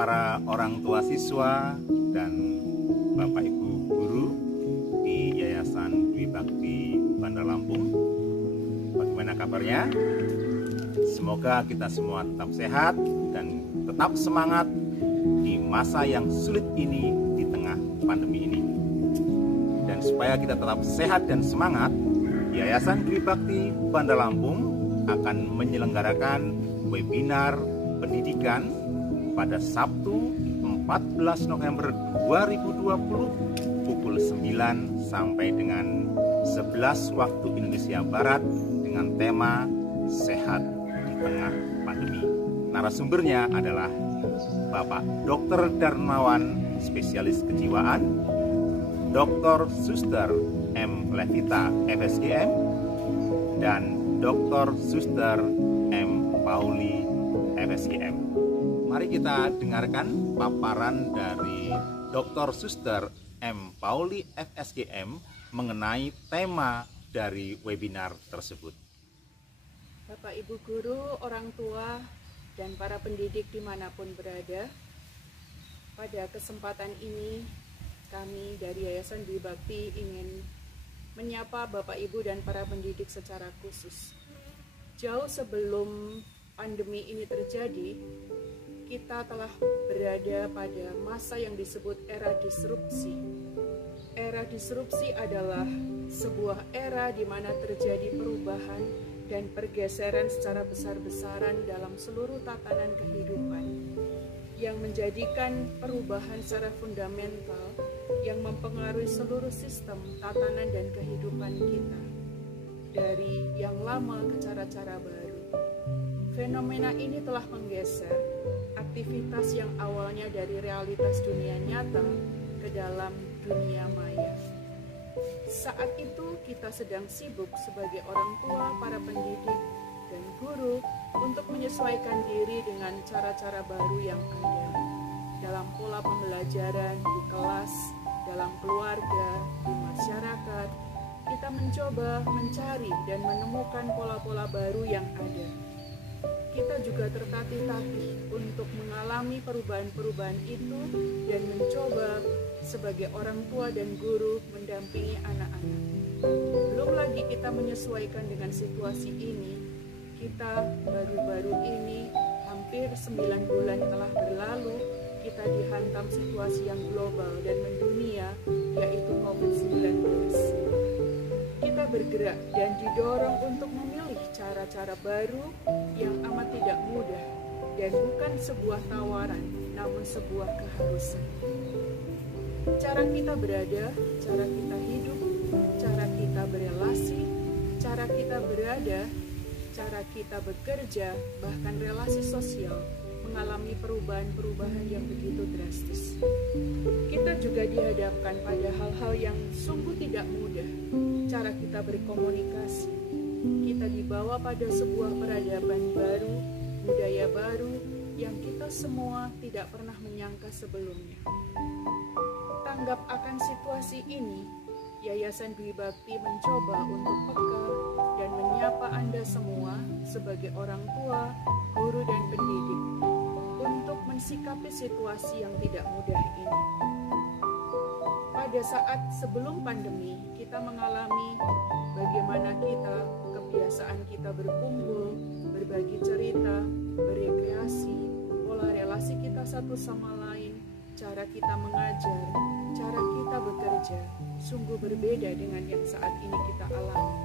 para orang tua siswa dan Bapak Ibu guru di Yayasan Dwi Bakti Bandar Lampung. Bagaimana kabarnya? Semoga kita semua tetap sehat dan tetap semangat di masa yang sulit ini di tengah pandemi ini. Dan supaya kita tetap sehat dan semangat, Yayasan Dwi Bakti Bandar Lampung akan menyelenggarakan webinar pendidikan pada Sabtu 14 November 2020 pukul 9 sampai dengan 11 waktu Indonesia Barat dengan tema Sehat di Tengah Pandemi. Narasumbernya adalah Bapak Dr. Darmawan, spesialis kejiwaan, Dr. Suster M. Levita, FSGM, dan Dr. Suster M. Pauli, FSGM. Mari kita dengarkan paparan dari Dr. Suster M. Pauli, FSGM mengenai tema dari webinar tersebut. Bapak Ibu guru, orang tua, dan para pendidik dimanapun berada, pada kesempatan ini kami dari Yayasan Dwi Bakti ingin menyapa Bapak Ibu dan para pendidik secara khusus. Jauh sebelum pandemi ini terjadi, kita telah berada pada masa yang disebut era disrupsi. Era disrupsi adalah sebuah era di mana terjadi perubahan dan pergeseran secara besar-besaran dalam seluruh tatanan kehidupan yang menjadikan perubahan secara fundamental yang mempengaruhi seluruh sistem tatanan dan kehidupan kita dari yang lama ke cara-cara baru. Fenomena ini telah menggeser aktivitas yang awalnya dari realitas dunia nyata ke dalam dunia maya. Saat itu kita sedang sibuk sebagai orang tua, para pendidik, dan guru untuk menyesuaikan diri dengan cara-cara baru yang ada dalam pola pembelajaran di kelas, dalam keluarga, di masyarakat. Kita mencoba mencari dan menemukan pola-pola baru yang ada. Kita juga tertatih-tatih untuk mengalami perubahan-perubahan itu dan mencoba sebagai orang tua dan guru mendampingi anak-anak. Belum lagi kita menyesuaikan dengan situasi ini, kita baru-baru ini hampir 9 bulan telah berlalu, kita dihantam situasi yang global dan mendunia, yaitu COVID-19. Kita bergerak dan didorong untuk memilih cara-cara baru yang amat tidak mudah dan bukan sebuah tawaran, namun sebuah keharusan. Cara kita berada, cara kita hidup, cara kita berelasi, cara kita berada, cara kita bekerja, bahkan relasi sosial mengalami perubahan-perubahan yang begitu drastis. Kita juga dihadapkan pada hal-hal yang sungguh tidak mudah. Cara kita berkomunikasi, kita dibawa pada sebuah peradaban baru, budaya baru yang kita semua tidak pernah menyangka sebelumnya. Tanggap akan situasi ini, Yayasan Dwi Bakti mencoba untuk peka dan menyapa Anda semua sebagai orang tua, guru, dan pendidik untuk mensikapi situasi yang tidak mudah ini. Pada saat sebelum pandemi, kita mengalami bagaimana kebiasaan kita berkumpul, berbagi cerita, berekreasi, pola relasi kita satu sama lain, cara kita mengajar, cara kita bekerja, sungguh berbeda dengan yang saat ini kita alami.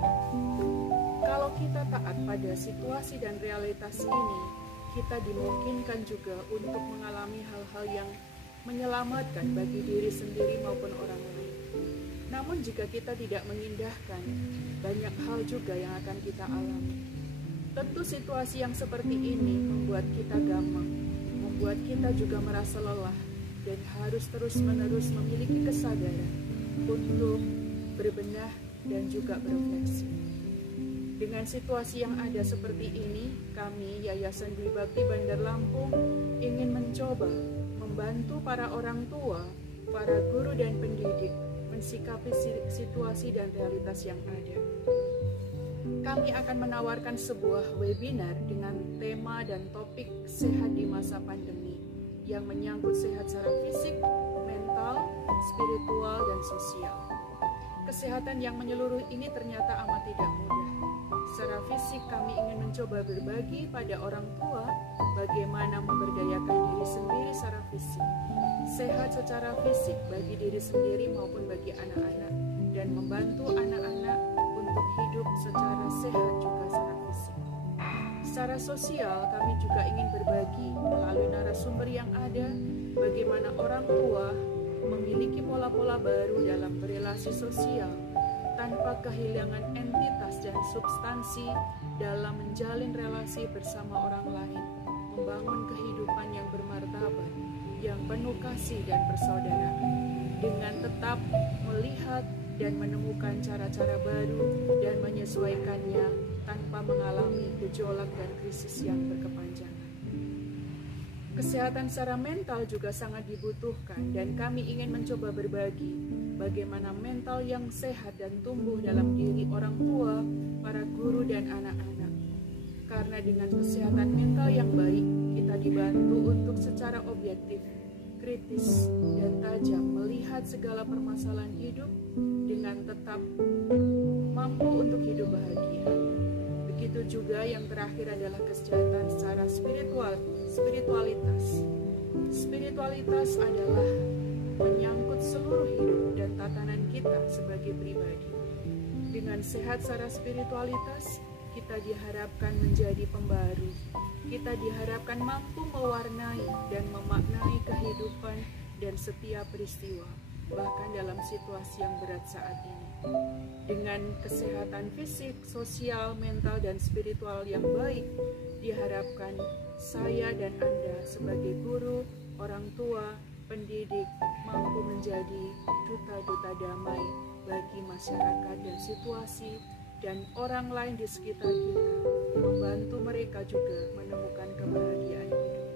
Kalau kita taat pada situasi dan realitas ini, kita dimungkinkan juga untuk mengalami hal-hal yang menyelamatkan bagi diri sendiri maupun orang lain. Namun jika kita tidak mengindahkan, banyak hal juga yang akan kita alami. Tentu situasi yang seperti ini membuat kita gamang, membuat kita juga merasa lelah, dan harus terus-menerus memiliki kesadaran untuk berbenah dan juga berefleksi. Dengan situasi yang ada seperti ini, kami Yayasan Dwi Bakti Bandar Lampung ingin mencoba membantu para orang tua, para guru dan pendidik mensikapi situasi dan realitas yang ada. Kami akan menawarkan sebuah webinar dengan tema dan topik sehat di masa pandemi, yang menyangkut sehat secara fisik, mental, spiritual, dan sosial. Kesehatan yang menyeluruh ini ternyata amat tidak mudah. Secara fisik kami ingin mencoba berbagi pada orang tua bagaimana memberdayakan diri sendiri secara fisik, sehat secara fisik bagi diri sendiri maupun bagi anak-anak, dan membantu anak-anak untuk hidup secara sehat juga secara fisik. Secara sosial kami juga ingin berbagi melalui narasumber yang ada bagaimana orang tua memiliki pola-pola baru dalam berelasi sosial tanpa kehilangan entitas dan substansi dalam menjalin relasi bersama orang lain, membangun kehidupan yang bermartabat, yang penuh kasih dan persaudaraan, dengan tetap melihat dan menemukan cara-cara baru dan menyesuaikannya tanpa mengalami gejolak dan krisis yang berkepanjangan. Kesehatan secara mental juga sangat dibutuhkan, dan kami ingin mencoba berbagi bagaimana mental yang sehat dan tumbuh dalam diri orang tua, para guru, dan anak-anak. Karena dengan kesehatan mental yang baik, kita dibantu untuk secara objektif, kritis, dan tajam melihat segala permasalahan hidup dengan tetap mampu untuk hidup bahagia. Begitu juga yang terakhir adalah kesehatan secara spiritualitas. Spiritualitas adalah menyangkut seluruh hidup dan tatanan kita sebagai pribadi. Dengan sehat secara spiritualitas, kita diharapkan menjadi pembaru. Kita diharapkan mampu mewarnai dan memaknai kehidupan dan setiap peristiwa, bahkan dalam situasi yang berat saat ini. Dengan kesehatan fisik, sosial, mental, dan spiritual yang baik, diharapkan saya dan Anda sebagai guru, orang tua, pendidik mampu menjadi duta-duta damai bagi masyarakat dan situasi dan orang lain di sekitar kita, membantu mereka juga menemukan kebahagiaan hidup.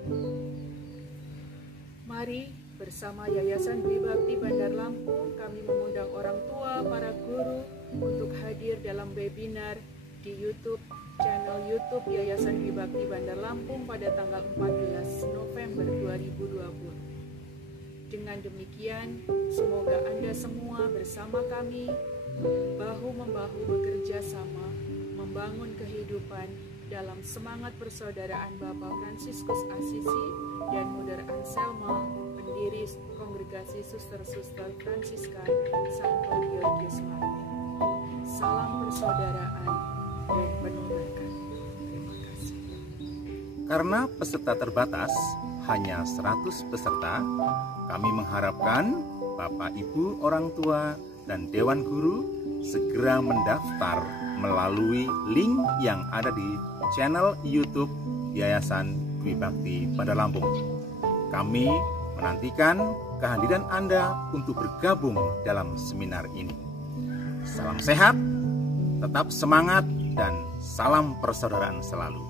Mari bersama Yayasan Dwi Bakti Bandar Lampung, kami mengundang orang tua, para guru untuk hadir dalam webinar di channel YouTube Yayasan Dwi Bakti Bandar Lampung pada tanggal 14 November 2020. Dengan demikian, semoga Anda semua bersama kami bahu-membahu bekerja sama membangun kehidupan dalam semangat persaudaraan Bapak Fransiskus Assisi dan Mother Anselma, pendiri Kongregasi Suster-Suster Fransiskan Santo Georgius Martir. Salam persaudaraan dan penuh berkat. Terima kasih. Karena peserta terbatas, hanya 100 peserta, kami mengharapkan Bapak Ibu orang tua dan Dewan Guru segera mendaftar melalui link yang ada di channel YouTube Yayasan Dwi Bakti Bandar Lampung. Kami menantikan kehadiran Anda untuk bergabung dalam seminar ini. Salam sehat, tetap semangat, dan salam persaudaraan selalu.